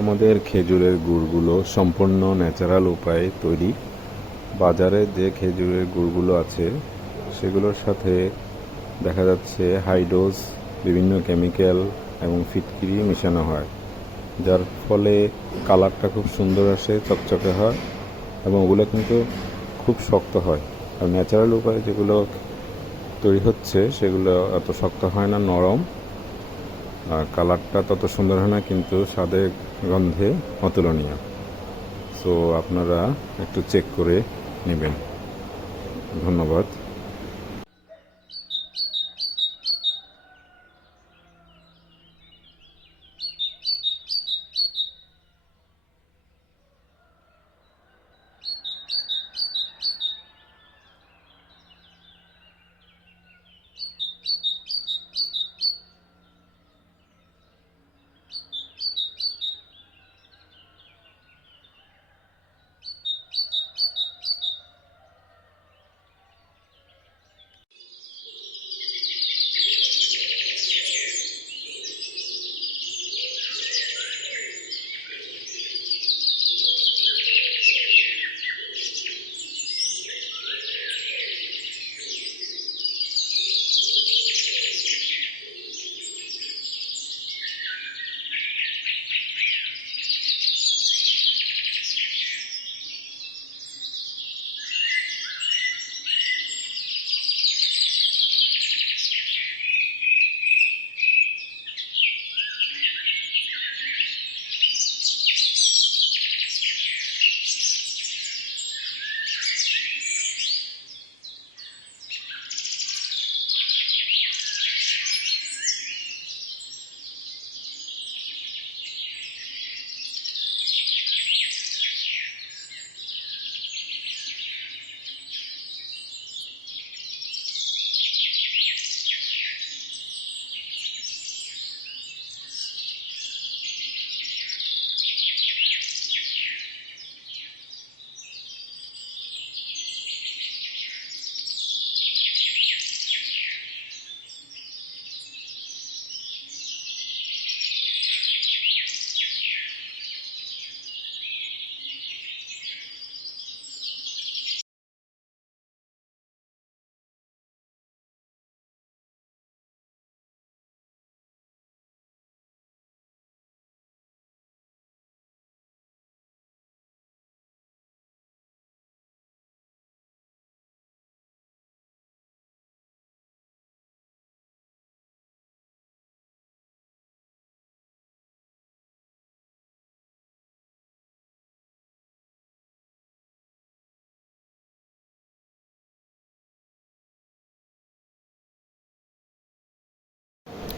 আমাদের খেজুরের গুড়গুলো সম্পূর্ণ ন্যাচারাল উপায়ে তৈরি। বাজারে যে খেজুরের গুড়গুলো আছে সেগুলোর সাথে দেখা যাচ্ছে হাই ডোজ বিভিন্ন কেমিক্যাল এবং ফিটকিরি মেশানো হয়, যার ফলে কালারটা খুব সুন্দর আসে, চকচকে হয় এবং ওগুলো কিন্তু খুব শক্ত হয়। আর ন্যাচারাল উপায়ে যেগুলো তৈরি হচ্ছে সেগুলো এত শক্ত হয় না, নরম, আর কালারটা তত সুন্দর হয় না, কিন্তু স্বাদে গন্ধে অতুলনীয়। সো আপনারা একটু চেক করে নেবেন। ধন্যবাদ।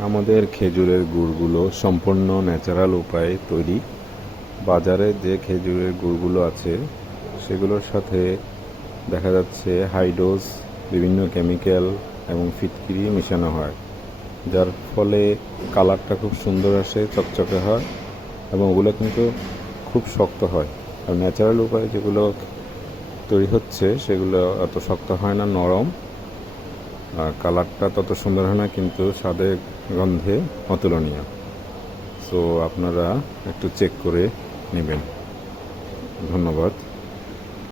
আমাদের খেজুরের গুড়গুলো সম্পূর্ণ ন্যাচারাল উপায়ে তৈরি। বাজারে যে খেজুরের গুড়গুলো আছে সেগুলোর সাথে দেখা যাচ্ছে হাই ডোজ বিভিন্ন কেমিক্যাল এবং ফিটকিরি মেশানো হয়, যার ফলে কালারটা খুব সুন্দর আসে, চকচকে হয় এবং ওগুলো কিন্তু খুব শক্ত হয়। আর ন্যাচারাল উপায়ে যেগুলো তৈরি হচ্ছে সেগুলো এত শক্ত হয় না, নরম, আর কালারটা তত সুন্দর হয় না, কিন্তু স্বাদে গন্ধে অতুলনীয়। সো আপনারা একটু চেক করে নেবেন। ধন্যবাদ।